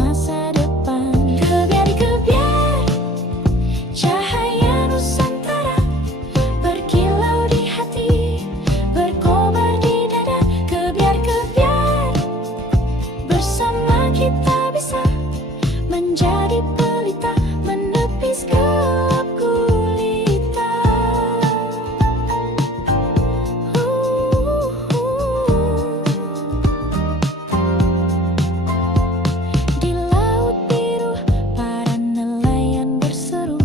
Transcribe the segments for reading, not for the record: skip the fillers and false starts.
masa depan. Kebiar-kebiar cahaya Nusantara berkilau di hati, berkobar di dada. Kebiar-kebiar bersama kita bisa menjadi pelita, menepis gelap gulita. Di laut biru para nelayan berseru,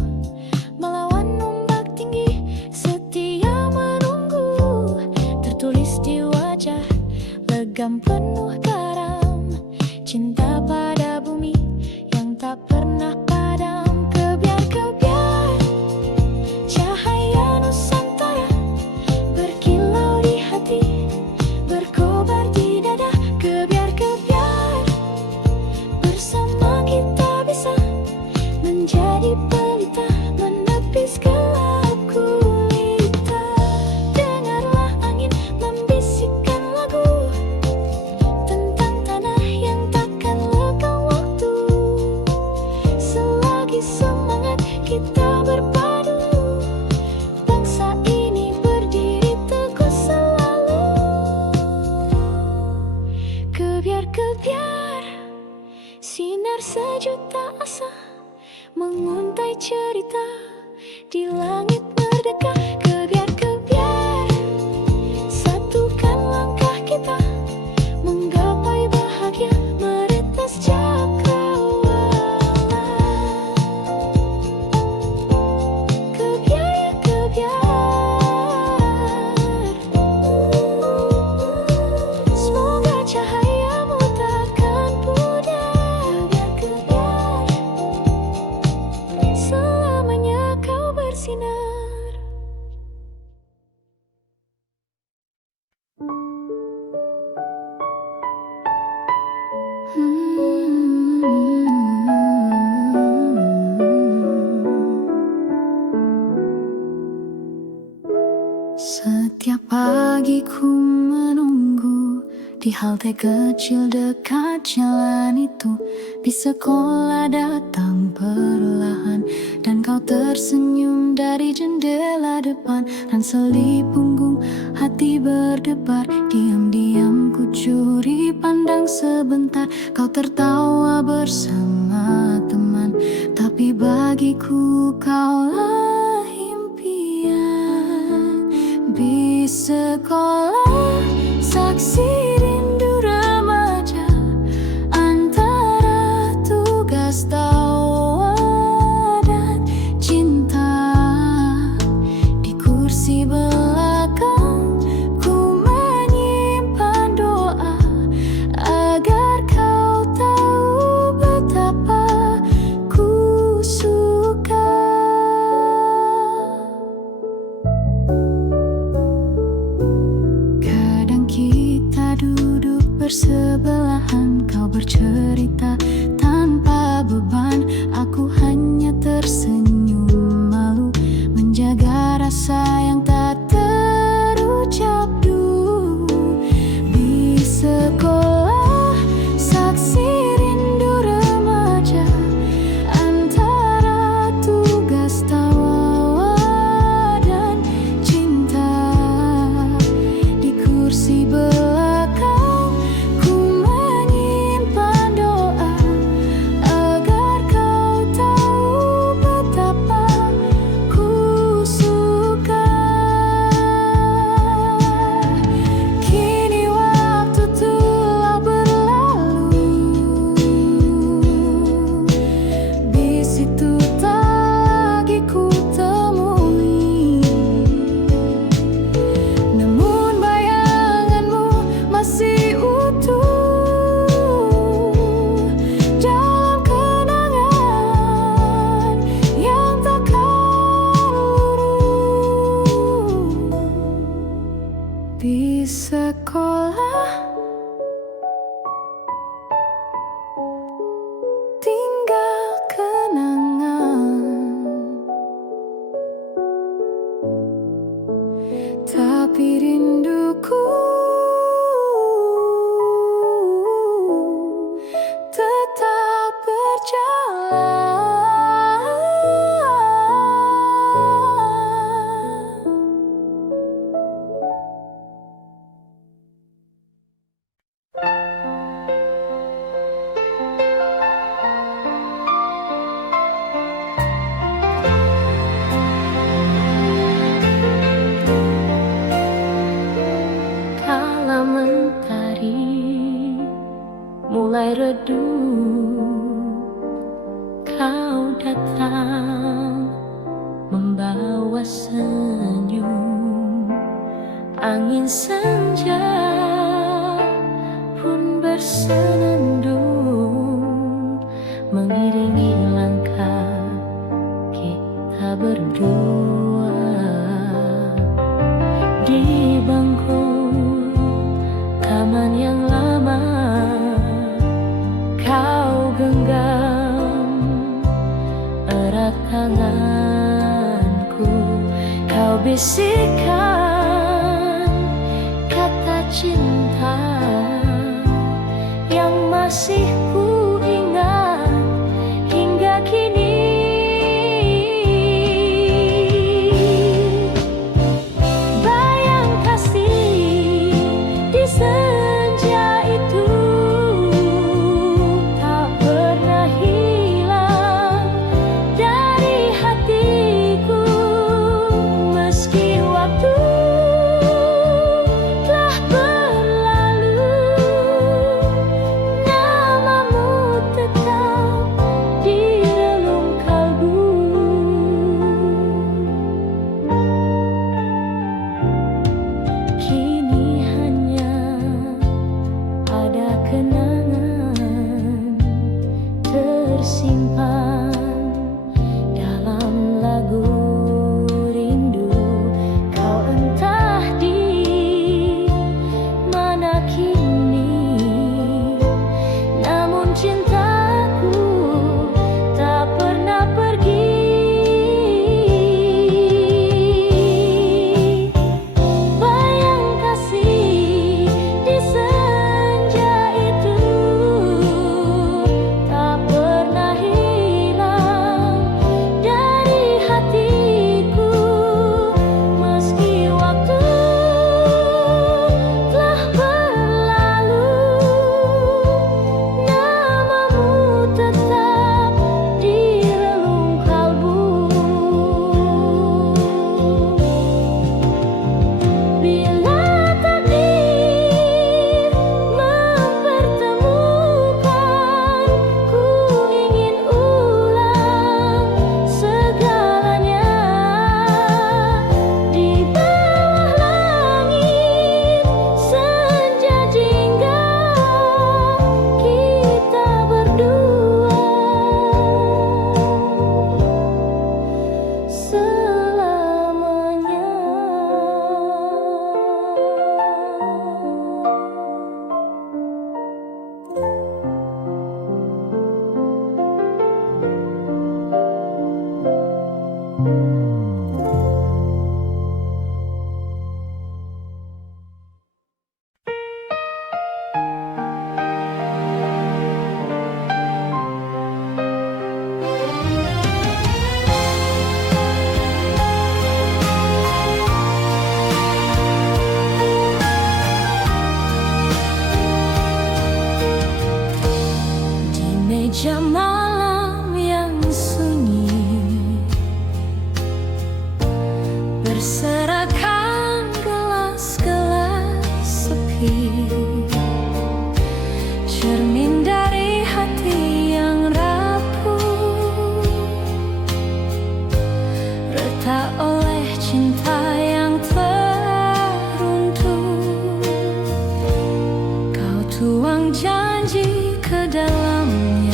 melawan ombak tinggi setia menunggu. Tertulis di wajah legam penuh garam, cinta pada bumi yang tak pernah padam. Kebiar-kebiar cahaya Nusantara berkilau di hati, berkobar di dada. Kebiar-kebiar bersama kita bisa menjadi pelita, menepis gelap gulita. Dengarlah angin membisikkan lagu tentang tanah yang takkan lekang waktu. Selagi semangat kita berpadu, bangsa ini berdiri teguh selalu. Kebiar-kebiar sinar sejuta asa menguntai cerita di langit merdeka. Kebiar-kebiar satukan langkah kita menggapai bahagia, meretas cakrawala. Kebiar-kebiar, semoga cahayamu takkan pudar. Kebiar-kebiar, selamanya kau bersinar. Setiap pagi ku menunggu di halte kecil dekat jalan itu. Bis sekolah datang perlahan dan kau tersenyum dari jendela depan. Ransel punggung hati berdebar, diam-diam ku curi pandang sebentar. Kau tertawa bersama teman, tapi bagiku kaulah impian. Bis sekolah saksi rindu remaja antara tugas tawa dan cinta. Di kursi belakang ku menyimpan doa agar kau tahu betapa ku suka. Kadang kita duduk bersebelahan, kau bercerita tanpa beban, aku hanya tersenyum malu menjaga rasa yang tak terucap dulu. Di sekolah saksi rindu remaja antara tugas tawa dan cinta. Di kursi belakang ku menyimpan doa agar kau tahu betapa ku suka. Kala mentari mulai redup, kau datang membawa senyum. Angin senja pun bersenandung, mengiringi langkah kita berdua. Di bangku taman yang lama, kau genggam erat tanganku. Kau bisikkan kata cinta yang masih ku ingat hingga kini. Bayang kasih di senja itu tak pernah hilang dari hatiku, meski waktu telah berlalu. Namamu tetap di relung kalbu. Kini hanya ada kenangan tersimpan dalam lagu rindu. Kau entah di mana kini, namun cintaku tak pernah pergi. Bayang kasih di senja itu tak pernah hilang dari hatiku, meski waktu telah berlalu. Namamu tetap di relung kalbu. Bila takdir mempertemukan, ku ingin ulang segalanya. Di bawah langit senja jingga, kita berdua selamanya. Di meja malam yang sunyi, berserakan gelas-gelas sepi, cermin dari hati yang rapuh, retak oleh cinta yang teruntuk. Kau tuang janji ke dalamnya,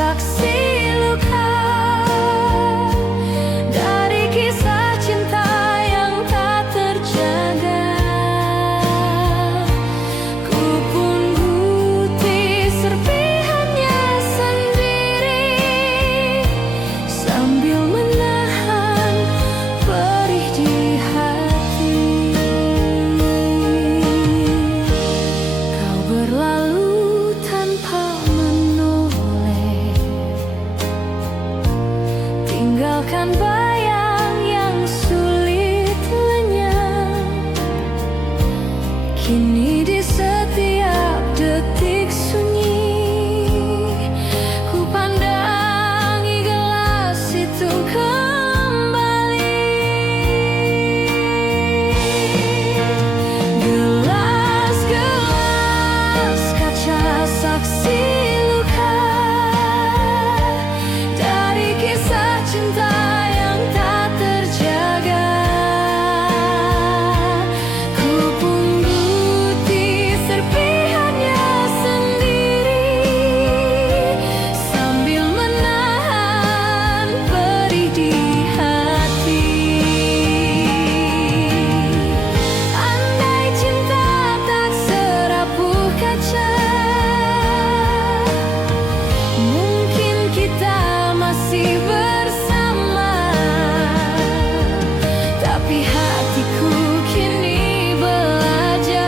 saksi luka dari kisah cinta yang tak terjaga. Ku pun putih serpihannya sendiri sambil menahan perih di hati. Kau berlalu tanpa menoleh, tinggalkan bayang yang sulit lenyap. Kini di setiap detik sunyi, ku pandangi gelas itu kembali. Gelas-gelas kaca saksi luka dari kisah cinta yang tak terjaga. Ku pun putih serpihannya sendiri sambil menahan perih di hati. Andai cinta tak serapuh kaca, mungkin kita masih bersama. Tapi hatiku kini belajar,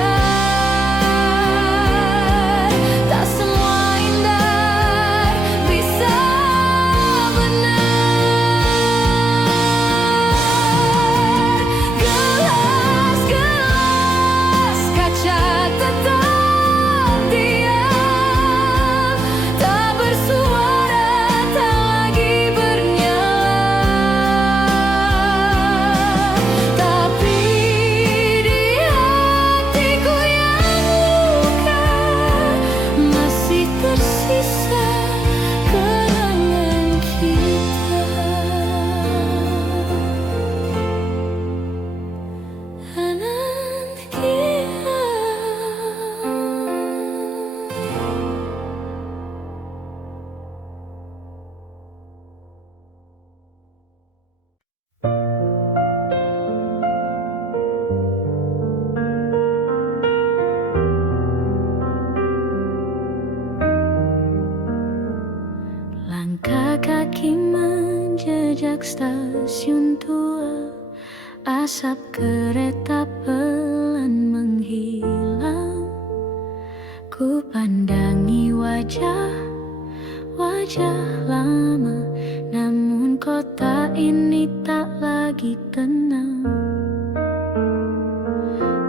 tak semua indah bisa benar. Gelas-gelas kaca tetap diam, tak bersuara, tak lagi bernyala. Tapi di hatiku yang luka masih tersisa kenangan kita. Langkah kaki menjejak stasiun tua, asap kereta pelan menghilang. Ku pandangi wajah lama, namun kota ini tak lagi tenang.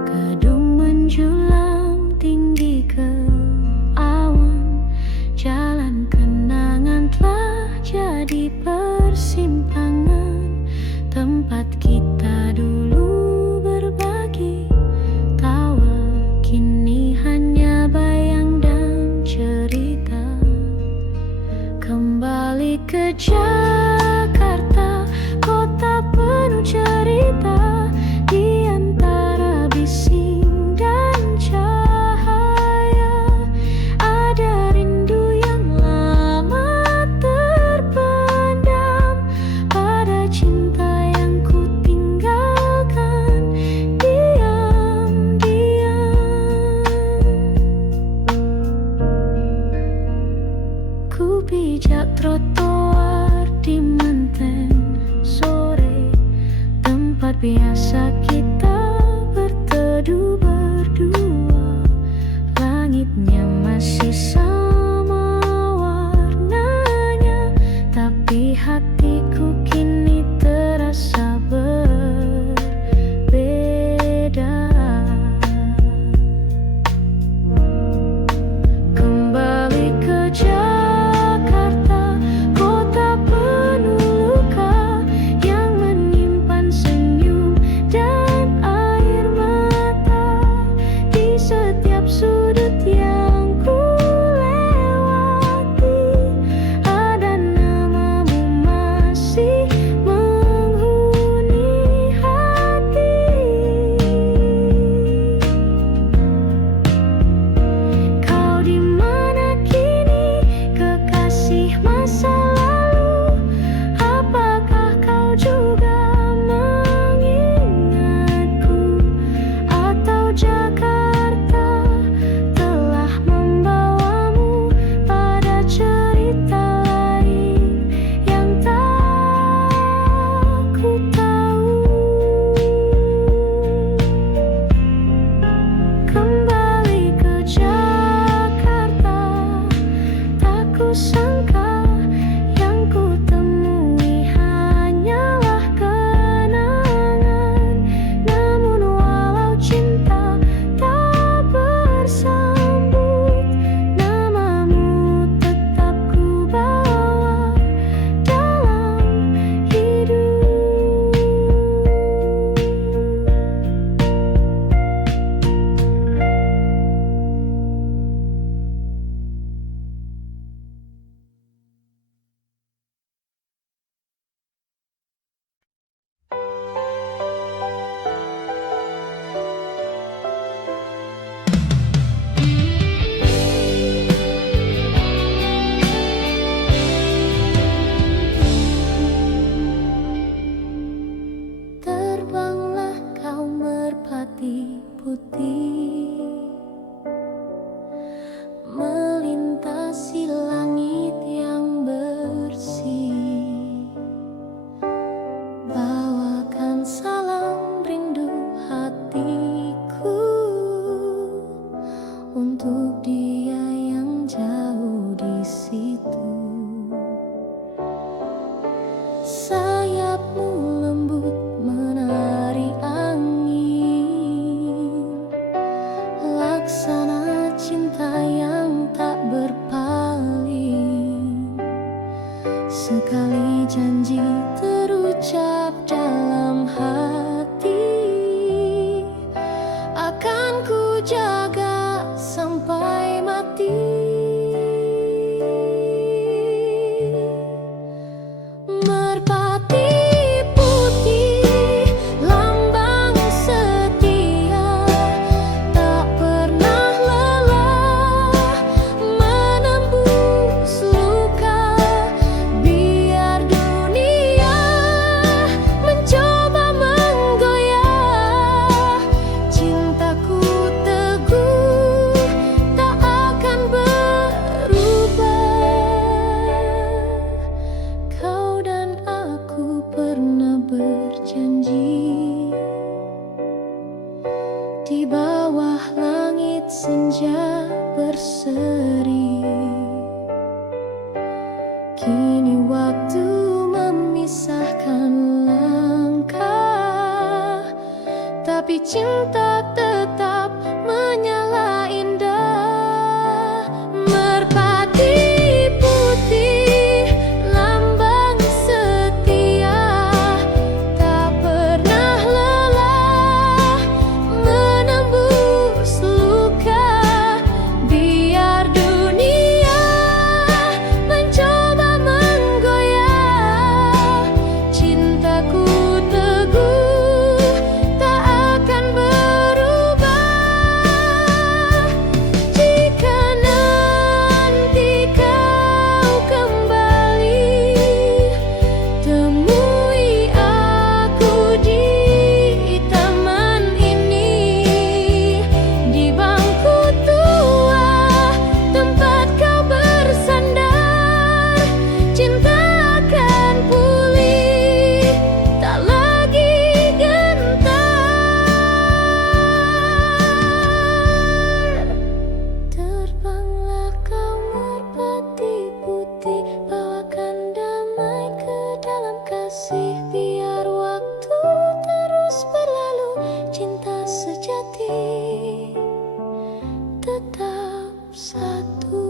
Gedung menjulang tinggi ke awan, jalan kenangan telah jadi persimpangan tempat kita dulu berbagi tawa. Kini hanya bayang dan cerita. Kembali ke Jakarta, kota penuh cerita. Di antara bising dan cahaya ada rindu yang lama terpendam pada cinta yang ku tinggalkan diam-diam. Ku pijak trotoar di Menteng sore, tempat biasa kita berteduh berdua. Langitnya masih sama warnanya, tapi hatiku kini terasa berbeda. Kembali ke Jakarta, kota penuh luka yang menyimpan senyum dan air mata. Di setiap sudut yang ku sangka yang ku temui hanyalah kenangan. Namun walau cinta tak bersambut, namamu tetap ku bawa dalam hidup. Terbanglah kau merpati putih, melintasi langit yang bersih. Bawakan salam rindu hatiku untuk dia yang jauh di situ. Sayapmu lembut menari angin, laksana cinta yang tak berpaling. Sekali janji terucap dalam hati, akan ku jaga sampai mati. Merpati putih, lambang setia, tak pernah lelah menembus luka. Biar dunia mencoba menggoyah, cintaku teguh tak akan berubah. Kau dan aku pernah berjanji di bawah langit senja berseri. Kini waktu memisahkan langkah, tapi cinta tetap menyala indah. Merpati putih, lambang setia, tak pernah lelah menembus luka. Biar dunia mencoba menggoyah, cintaku teguh tak akan berubah. Jika nanti kau kembali, temui aku di taman ini, di bangku tua tempat kau bersandar. Cinta akan pulih, tak lagi gentar. Terbanglah kau merpati putih, bawakan damai ke dalam kasih. Biar waktu terus berlalu, cinta sejati tetap satu.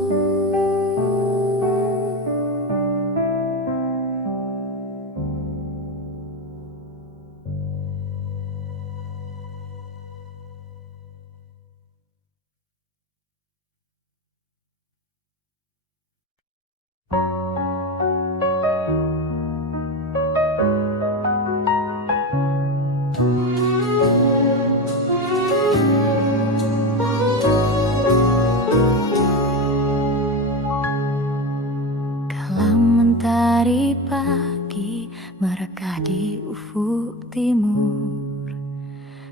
Kala mentari pagi merekah di ufuk timur,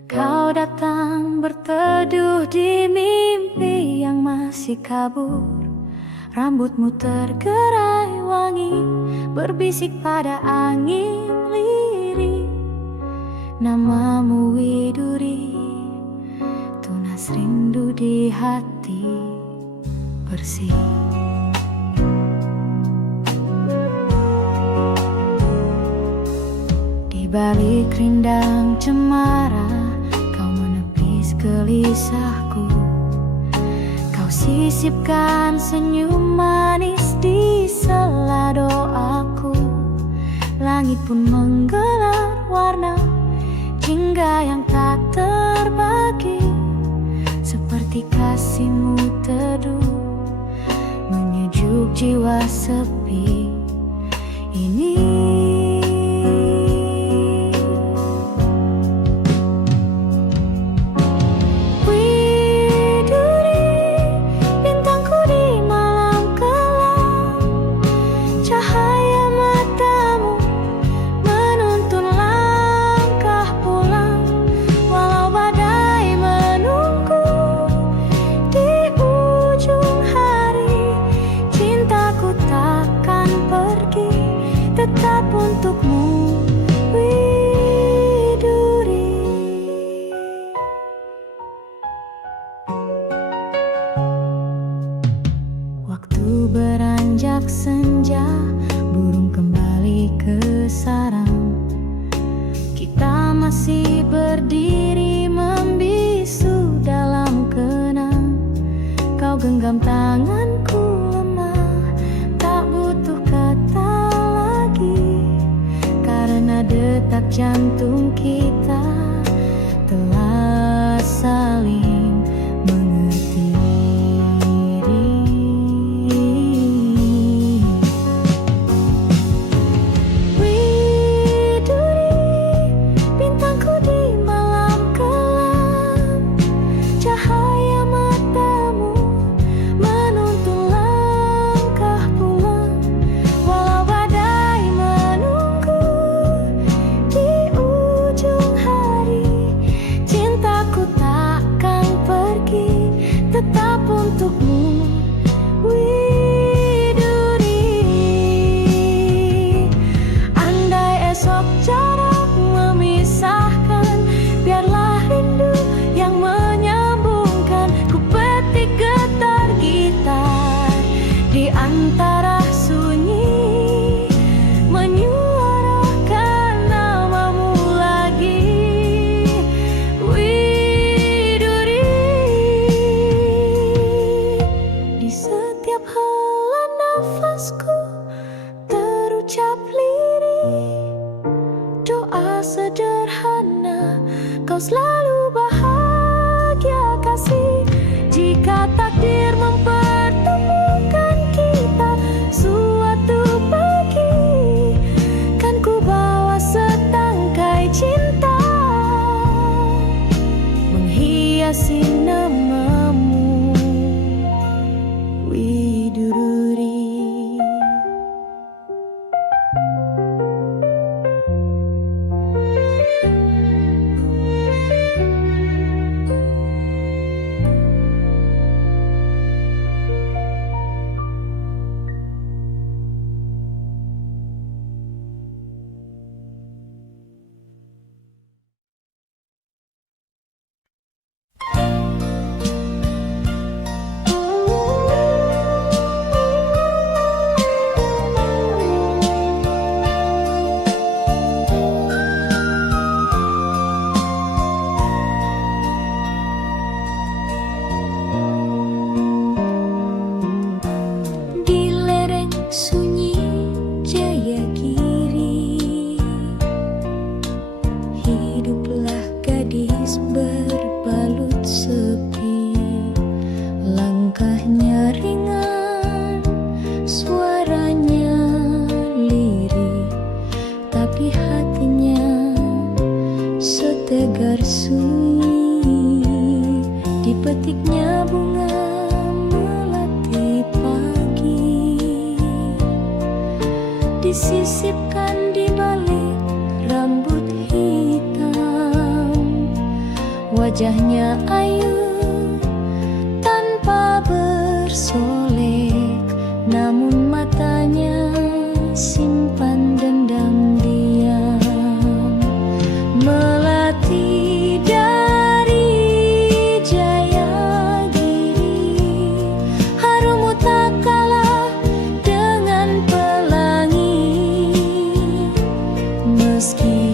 kau datang berteduh di mimpi yang masih kabur. Rambutmu tergerai wangi, berbisik pada angin lirih. Namamu Widuri, tunas rindu di hati bersih. balik rindang cemara, kau menepis gelisahku. Kau sisipkan senyum manis di sela doaku. Langit pun menggelar warna jingga yang tak terbagi, seperti kasihmu teduh menyejuk jiwa sepi ini. Tetap untukmu, Widuri. Waktu beranjak senja, burung kembali ke sarang. Kita masih berdiri membisu dalam kenang. Kau genggam tanganku lemah, tak butuh kata, karena detak jantung kita telah saling mengerti. Widuri, bintangku di malam kelam, cahaya matamu menuntun langkah pulang. Walau badai menunggu di ujung hari, cintaku takkan pergi, tetap untukmu, Widuri. Andai esok jarak memisahkan, biarlah rindu yang menyambungkan. Ku petik getar gitar di antara sunyi, menyuarakan namamu lagi, Widuri. Di setiap hela nafasku terucap lirih doa sederhana, kau selalu bahagia kasih. Jika takdir mempertemukan kita suatu pagi, kan ku bawa setangkai cinta menghiasi namamu, Widuri. Di lereng sunyi Jayagiri, hiduplah gadis berbalut sepi. Langkahnya ringan, suaranya lirih, tapi hatinya setegar sunyi. Dipetiknya bunga melati pagi, disisipkan di balik rambut hitam. Wajahnya ayu tanpa bersolek, namun matanya simpan dendam diam. Melati dari Jayagiri, harumu tak kalah dengan pelangi. Meski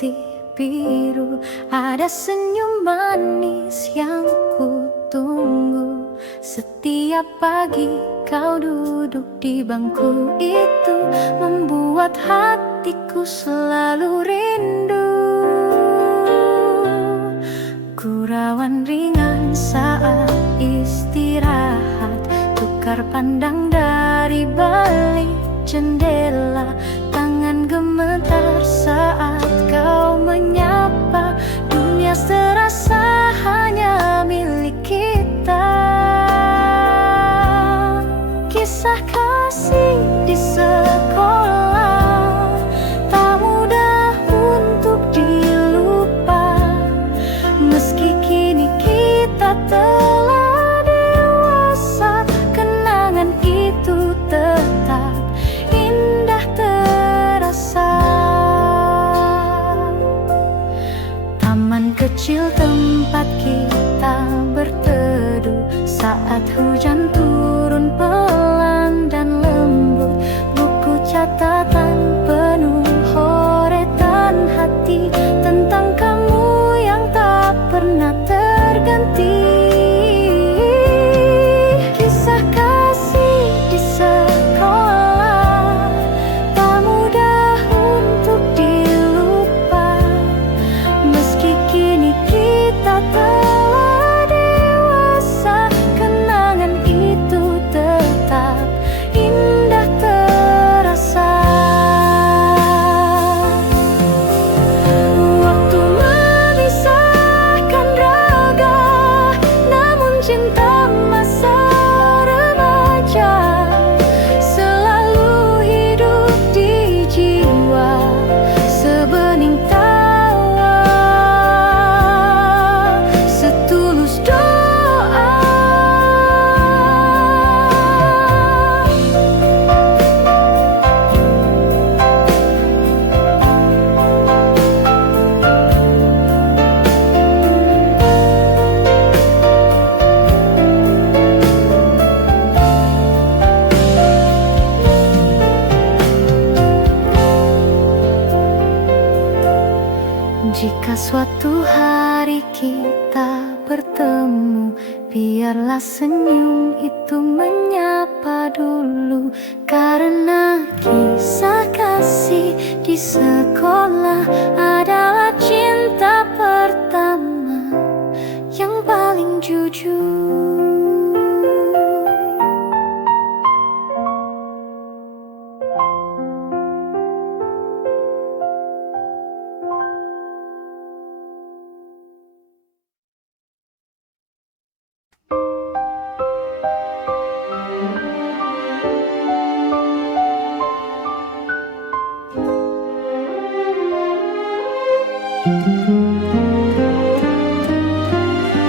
putih biru. Ada senyum manis yang ku tunggu. Setiap pagi kau duduk di bangku itu, membuat hatiku selalu rindu. Gurauan ringan saat istirahat, tukar pandang dari balik jendela. Tangan gemetar saat kau menyapa, dunia serasa hanya milik kita. Kisah kasih di sekolah tak mudah untuk dilupa. Meski kini kita telah dewasa, kenangan itu tetap indah terasa. Taman kecil tempat kita berteduh saat hujan turun pelan dan lembut. Buku catatan penuh horetan hati tentang kamu yang tak pernah terganti. Kisah kasih di sekolah tak mudah untuk dilupa. Meski kini kita telah dewasa, kenangan itu tetap indah terasa. Waktu memisahkan raga, namun cinta masa remaja selalu hidup di jiwa. Sebening tawa, setulus doa. Jika suatu hari kita bertemu, biarlah senyum itu menyapa dulu. Karena kisah kasih di sekolah adalah cinta pertama yang paling jujur.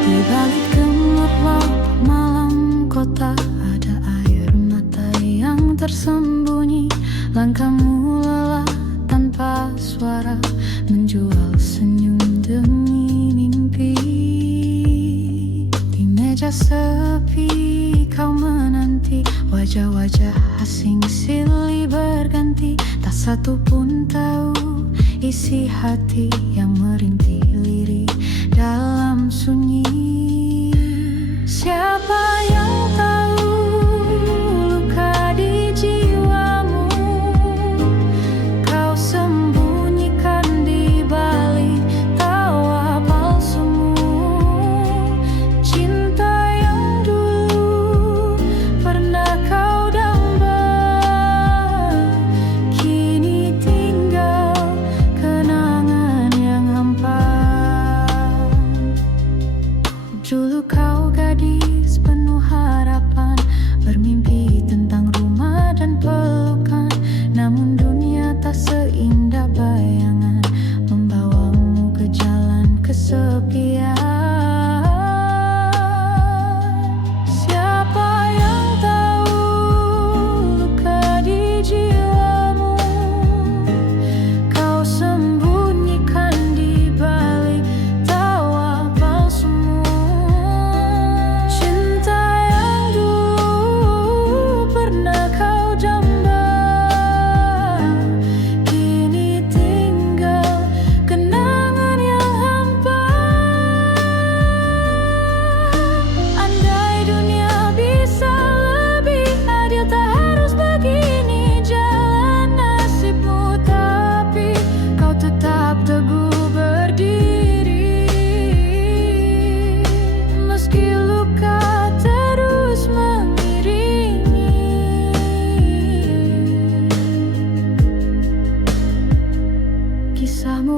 Di balik gemerlap malam kota, ada air mata yang tersembunyi. Langkahmu lelah tanpa suara, menjual senyum demi mimpi. Di meja sepi kau menanti, wajah-wajah asing silih berganti. Tak satu pun tahu isi hati yang merintih lirik dalam sunyi. Siapa yang tahu luka di jiwamu, kau sembunyikan di balik tawa palsumu. Cinta yang dulu pernah kau damba, kini tinggal kenangan yang hampa. Dulu kau gadis penuh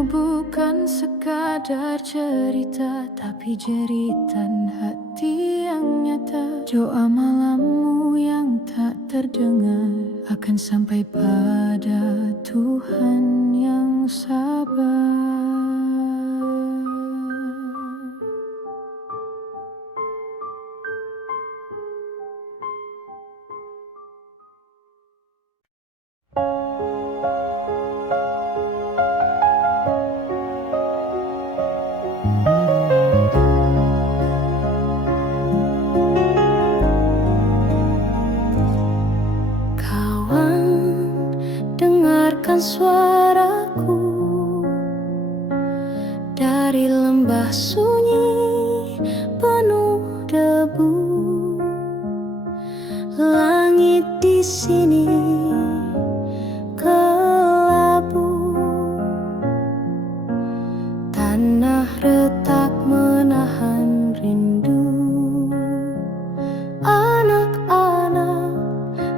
bukan sekadar cerita, tapi jeritan hati yang nyata. Doa malammu yang tak terdengar akan sampai pada Tuhan yang sabar. Kawan, dengarkan suaraku dari lembah sunyi penuh debu. Langit di sini kelabu, tanah retak menahan rindu. Anak-anak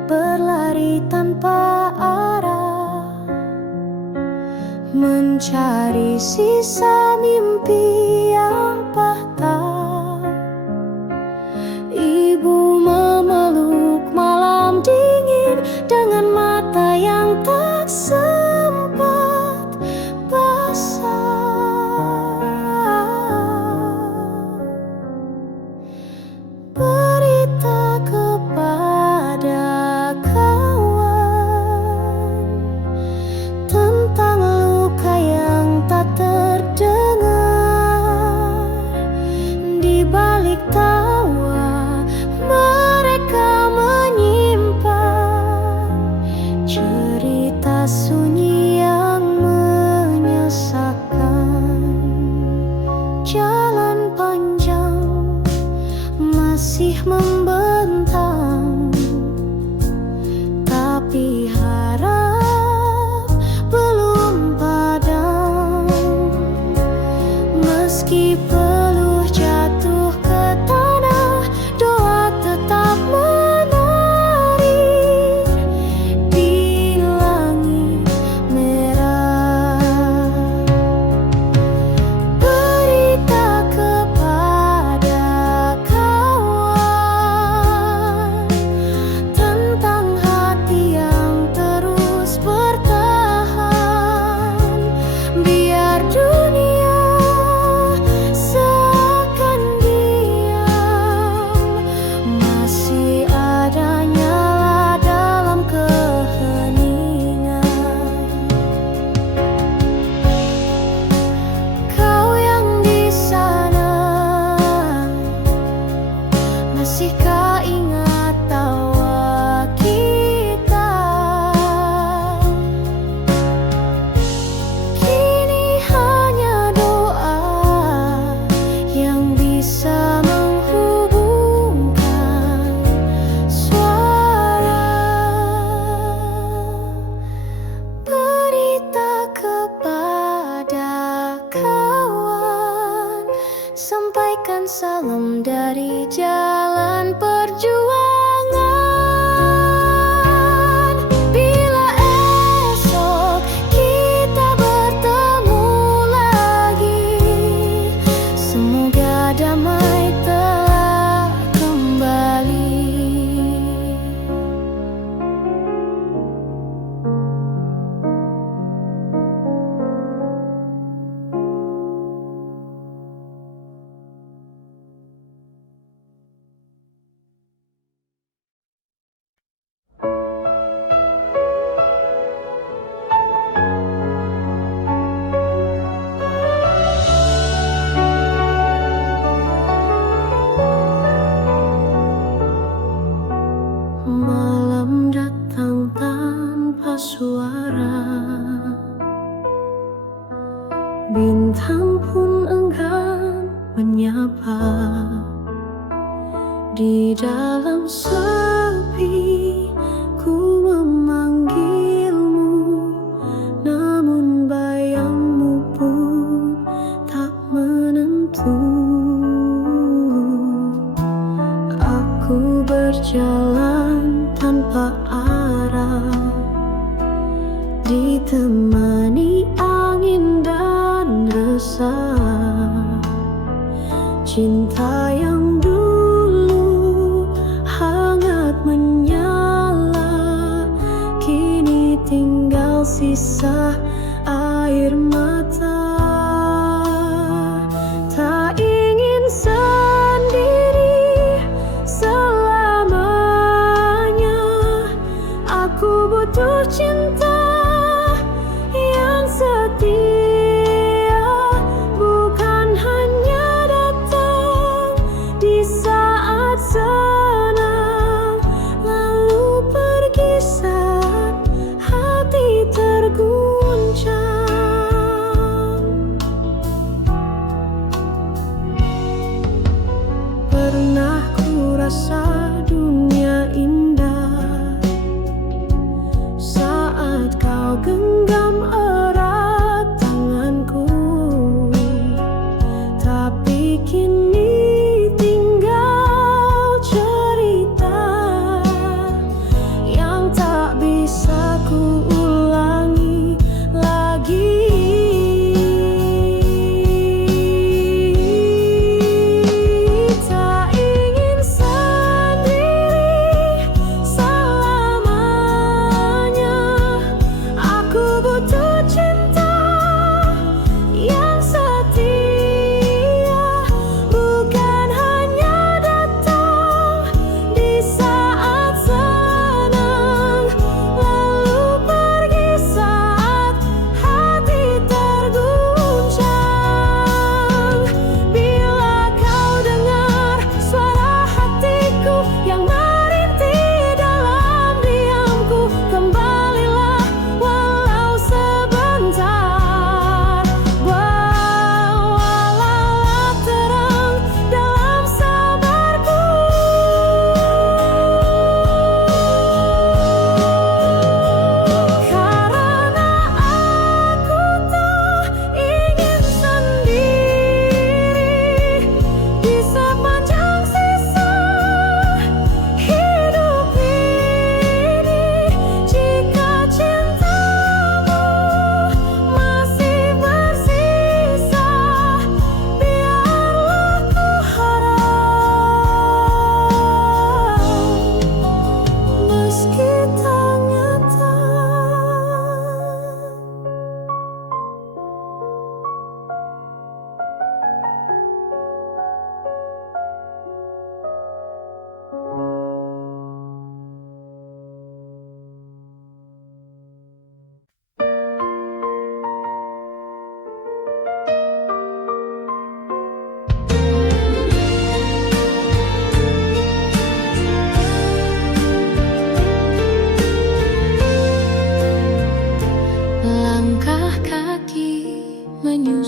berlari tanpa arah, mencari sisa mimpi yang patah. Ibu memeluk malam dingin dengan mata yang tak sempat basah. Berita kepada kawan tentang luka yang tak terdengar. Di balik tawa mereka menyimpan cerita sunyi yang menyesakkan. Jalan panjang masih membentang, tapi harap belum padam. Meski peluh jatuh ke tanah, doa tetap menari di langit merah. Berita kepada kawan tentang hati yang terus bertahan. Biar dunia seakan diam, masih ada nyala dalam keheningan. Kau yang di sana, masihkah ingat tawa kita? Kini hanya doa yang bisa menghubungkan suara. Berita kepada kawan, sampaikan salam dari jalan perjuangan. Bila esok kita bertemu lagi, semoga damai telah kembali. Malam datang tanpa suara, bintang pun enggan menyapa. Di dalam sepi ku memanggilmu, namun bayangmu pun tak menentu. Aku berjalan tanpa arah, ditemani angin dan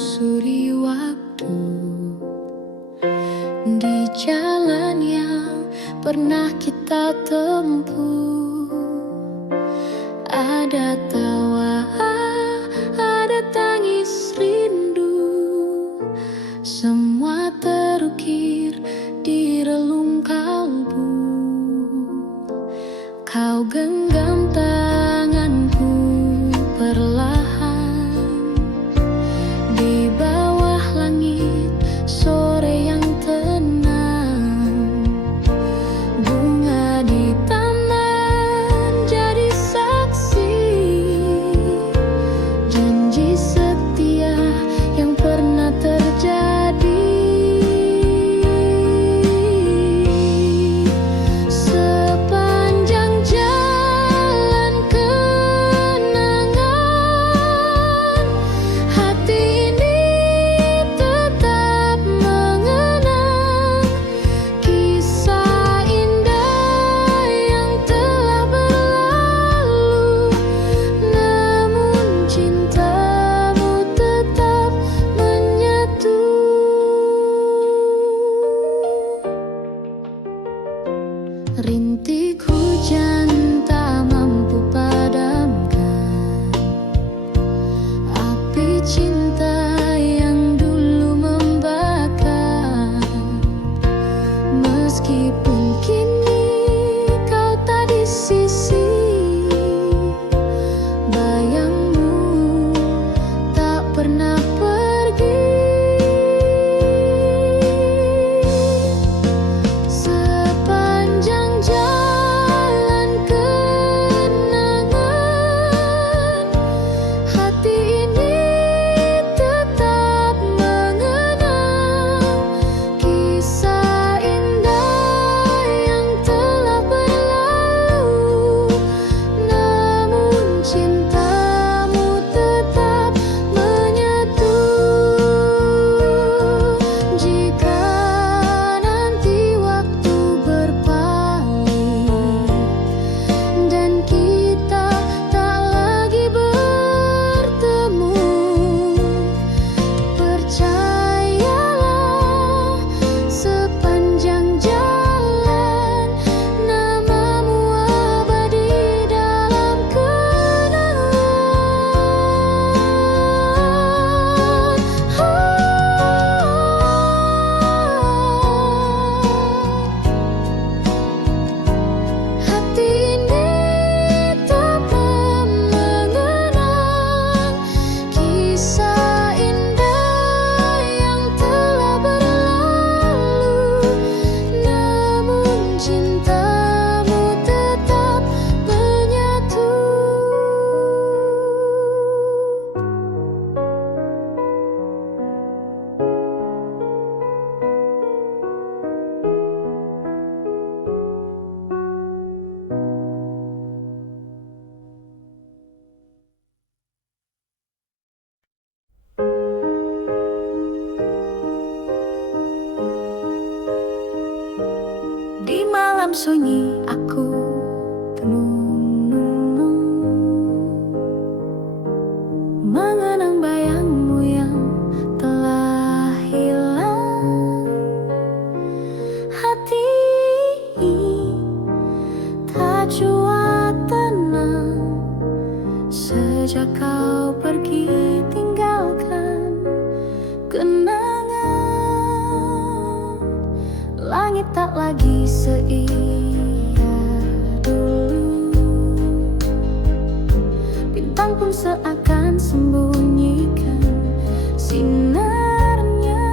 menyusuri waktu di jalan yang pernah kita tempuh. Ada tawa, ada tangis rindu, semua terukir di relung kalbu. Kau genggam tanganku perlahan di bawah langit sore yang tenang. Bunga di taman jadi saksi janji setia yang pernah terjadi. Sepanjang jalan kenangan, hati ini tetap mengenang kisah indah yang telah berlalu. Namun cintamu tetap menyatu. Rintik hujan tak mampu padamkan api cinta yang dulu membakar. Meskipun kini kau tak di sisi, bayangmu tak pernah pergi. Sepanjang jalan kenangan, hati ini tetap mengenang kisah indah yang telah berlalu. Namun cintamu tetap menyatu. Jika nanti waktu berpaling dan kita tak lagi bertemu, percayalah sepanjang jalan namamu abadi dalam kenangan. Hati ini tetap mengenang kisah indah yang telah berlalu. Namun cintamu tetap menyatu. Di malam sunyi aku tenung, mengenang bayangmu yang telah hilang. Hati tak jua tenang sejak kau pergi tinggalkan kenangan. Langit tak lagi seia dulu, bintang pun seakan sembunyikan sinarnya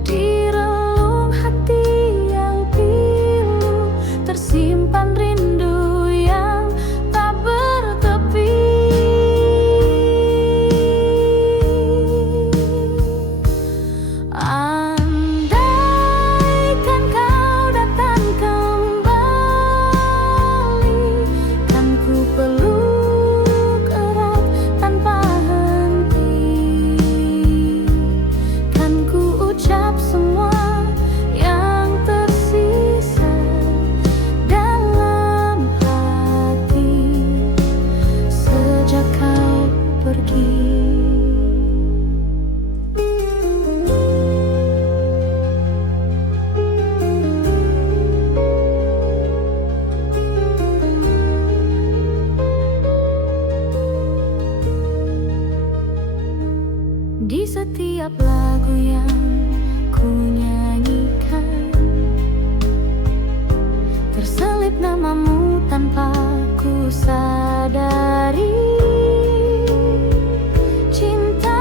di relung hati yang pilu. Tersimpan rindu yang tak bertepi. Andaikan kau datang kembali, kan ku peluk Di setiap lagu yang ku nyanyikan terselip namamu tanpa ku sadari. Cinta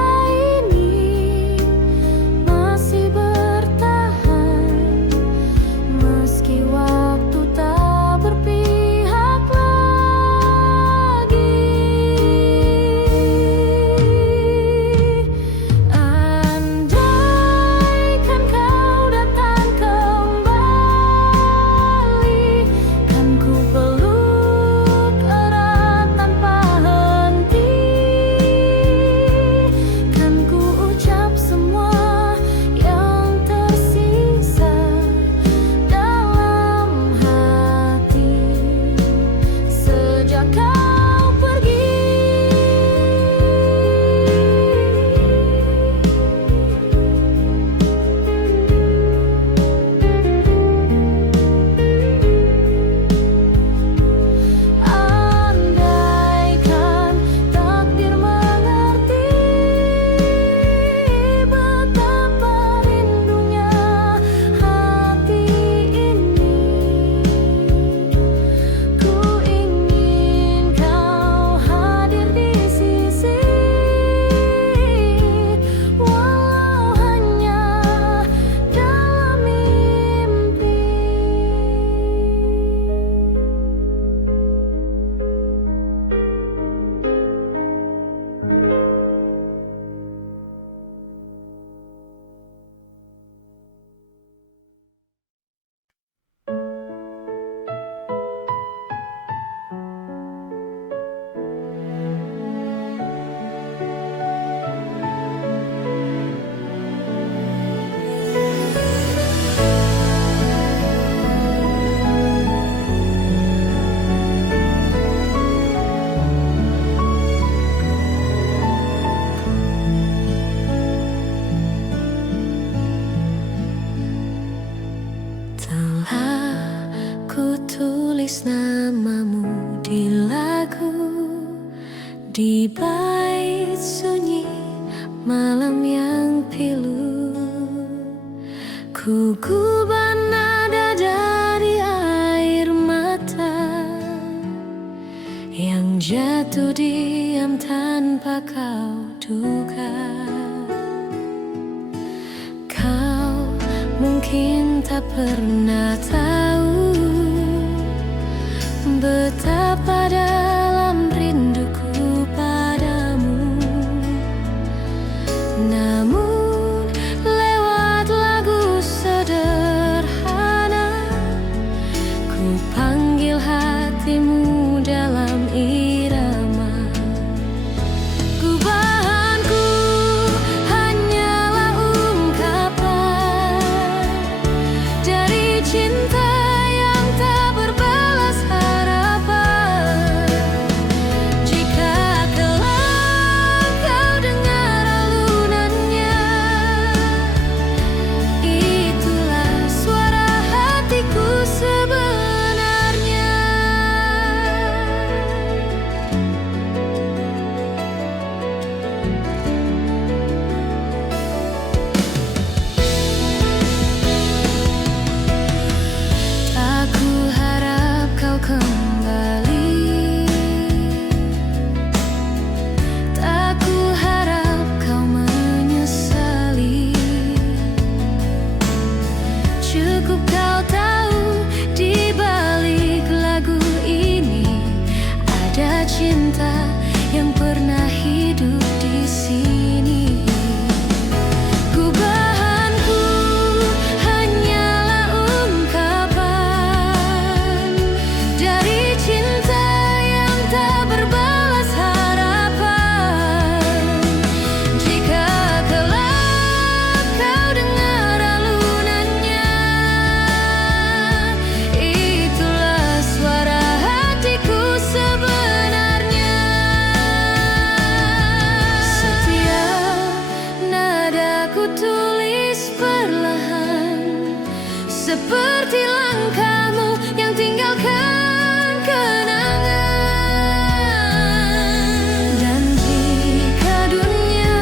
ini masih bertahan meski waktu tak berpihak lagi. Andaikan kau datang kembali, kan ku peluk erat tanpa henti, kan ku ucap semua yang tersisa dalam hati sejak kau pergi. Andaikan takdir mengerti betapa rindunya hati ini, ku ingin kau hadir di sisi, walau hanya dalam mimpi. Telah ku tulis namamu di lagu, di bait sunyi malam yang pilu. Ku gubah nada dari air mata yang jatuh diam tanpa kau duga. Kau mungkin tak pernah tahu betapa dalam rinduku padamu. Namun lewat lagu sederhana ku panggil hatimu dalam irama. Gubahanku hanyalah ungkapan dari cinta yang tak berbalas harapan. Jika kelak kau dengar alunannya, itulah suara hatiku sebenarnya. Tak ku harap kau kembali, tak ku harap kau menyesali. Cukup kau tahu di balik lagu ini ada cinta yang pernah hidup di sini. Gubahanku hanyalah ungkapan dari cinta yang tak berbalas harapan. Jika kelak kau dengar alunannya, itulah suara hatiku sebenarnya. Setiap nada ku tulis perlahan, seperti langkahmu yang tinggalkan kenangan. Dan jika dunia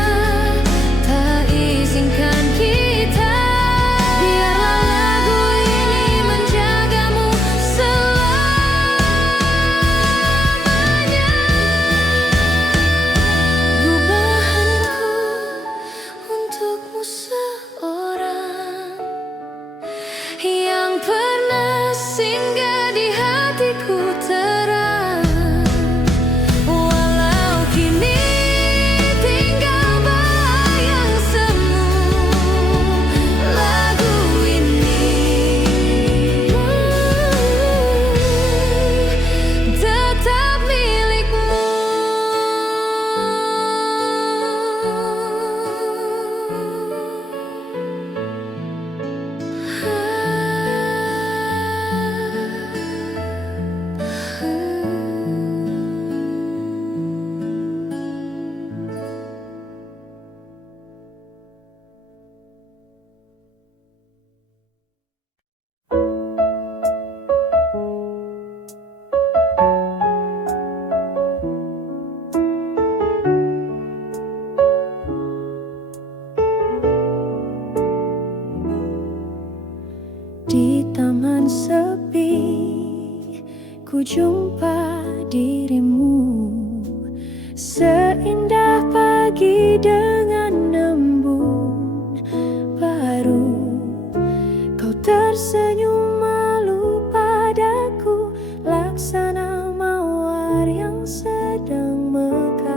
ku jumpa dirimu, seindah pagi dengan embun baru. Kau tersenyum malu padaku, laksana mawar yang sedang mekar.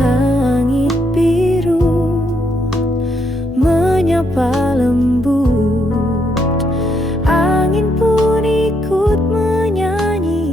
Langit biru menyapa lembut, angin pun ikut menyanyi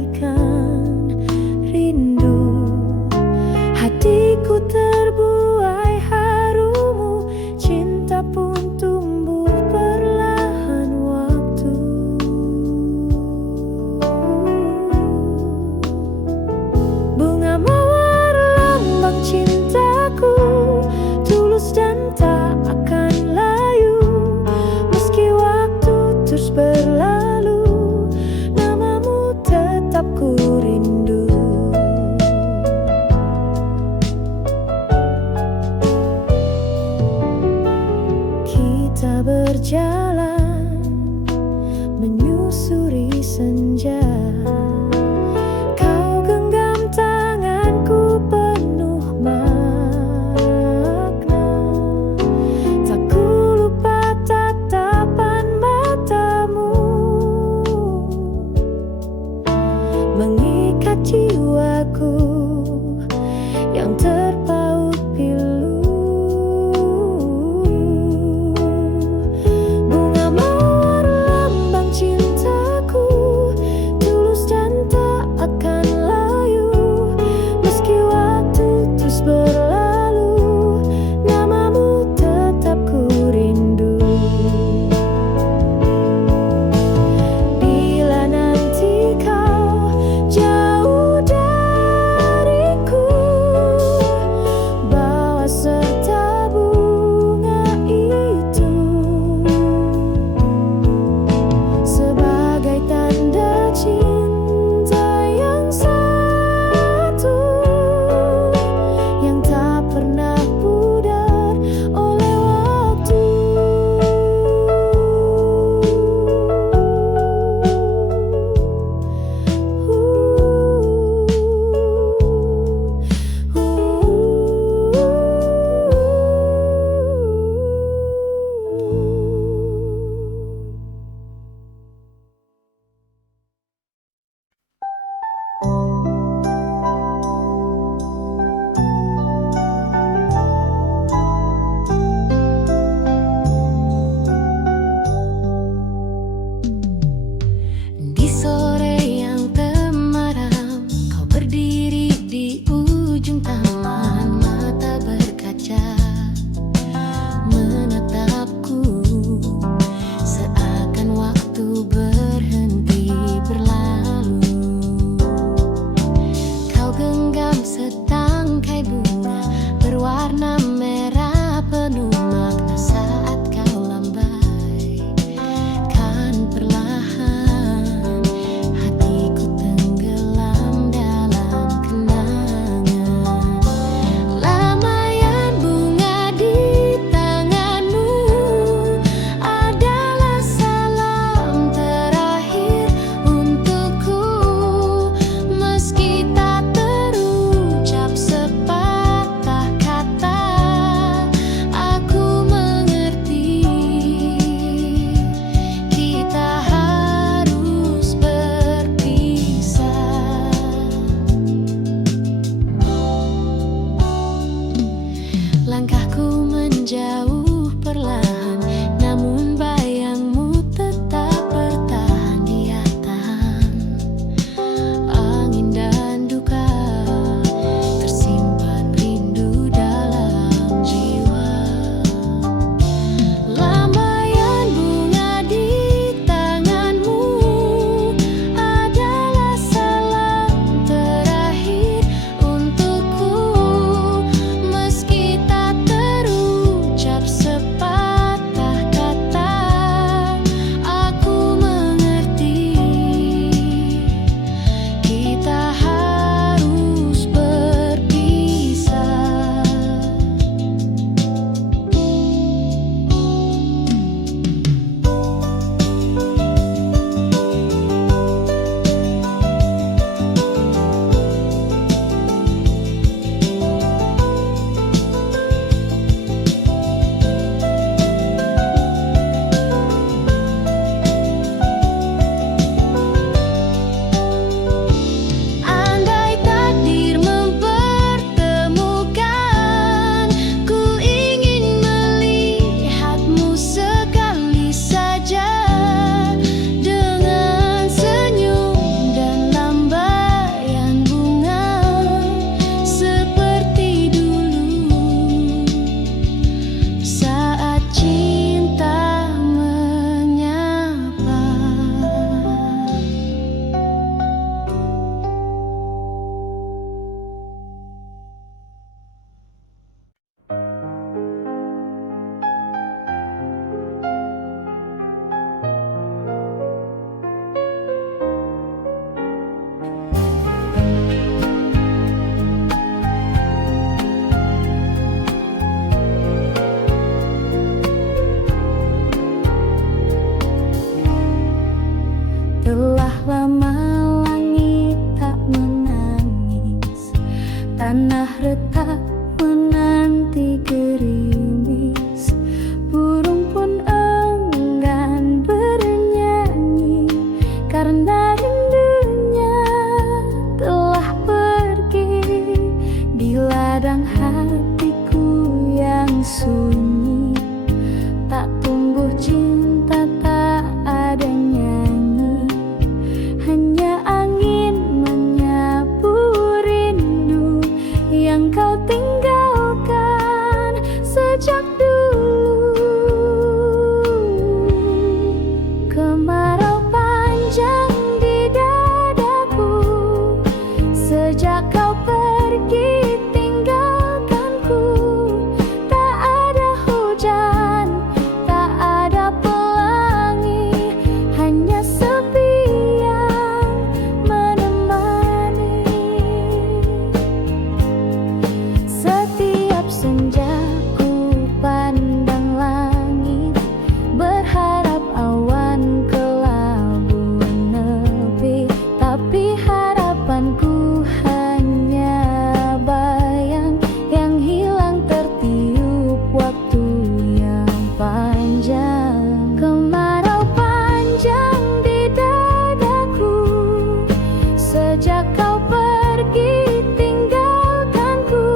sejak kau pergi tinggalkanku.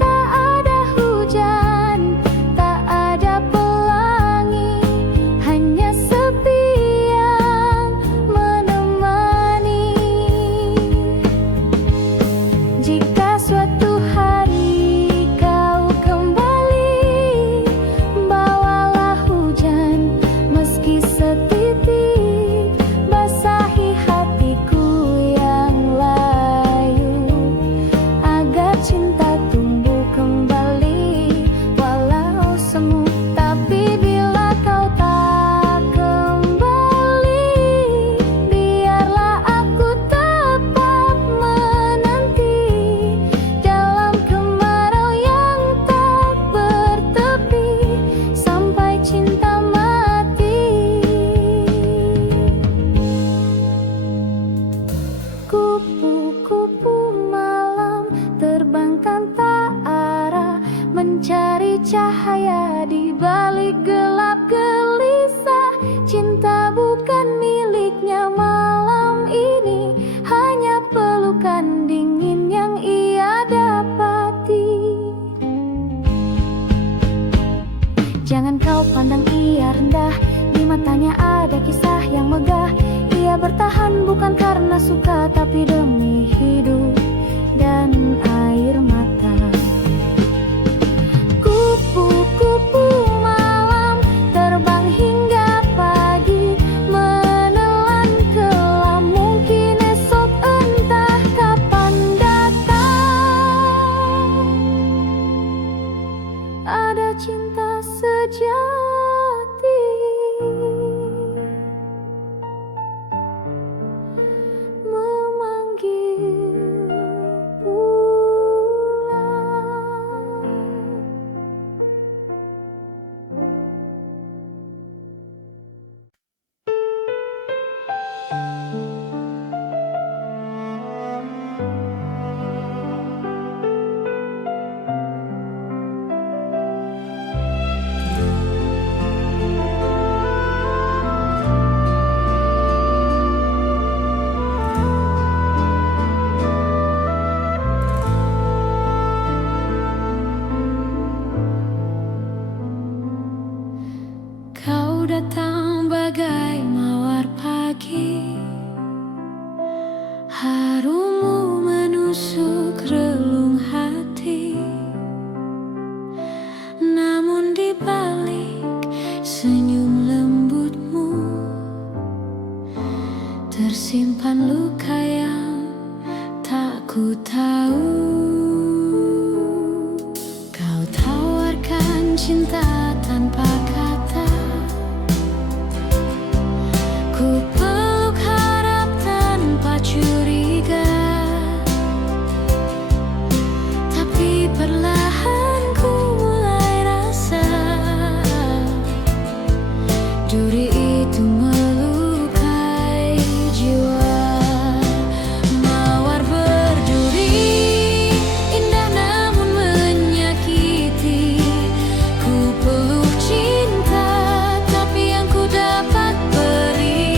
Tak ada hujan, tak ada pelangi, hanya sepi yang menemani. Jika suatu hari kau kembali, bawalah hujan meski setitik, basahi hatiku yang layu, agar cinta tumbuh kembali walau semu. Tapi bila kau tak kembali, biarlah aku tetap menanti dalam kemarau yang tak bertepi, sampai cinta mati. Kupu-kupu malam terbangkan tak arah, mencari cahaya di balik gelap gelisah. Cinta bukan miliknya malam ini, hanya pelukan dingin yang ia dapati. Jangan kau pandang ia rendah, di matanya ada kisah yang megah. Ia bertahan bukan karena suka, tapi demi hidup dan air mata. Kupu-kupu malam terbang hingga pagi, menelan kelam, mungkin esok entah kapan datang. Ada cinta sejati memanggil pulang. Kau datang bagai mawar pagi, harummu menusuk relung hati. Namun di balik senyum lembutmu tersimpan luka yang tak ku tahu. Kau tawarkan cinta tanpa kata, ku peluk harap tanpa curiga. Tapi perlahan ku mulai rasa duri itu melukai jiwa. Mawar berduri, indah namun menyakiti. Ku peluk cinta, tapi yang ku dapat beri.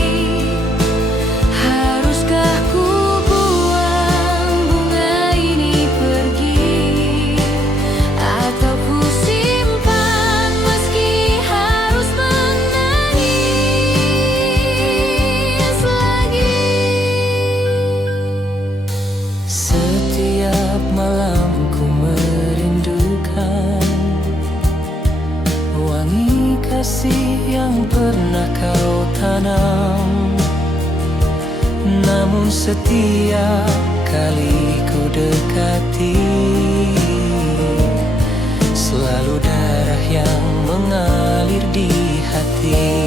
Haruskah ku buang bunga ini pergi, atau ku simpan meski harus menangis lagi? Setiap malam ku merindukan wangi kasih yang pernah kau tanam. Namun setiap kali ku dekati, selalu darah yang mengalir di hati.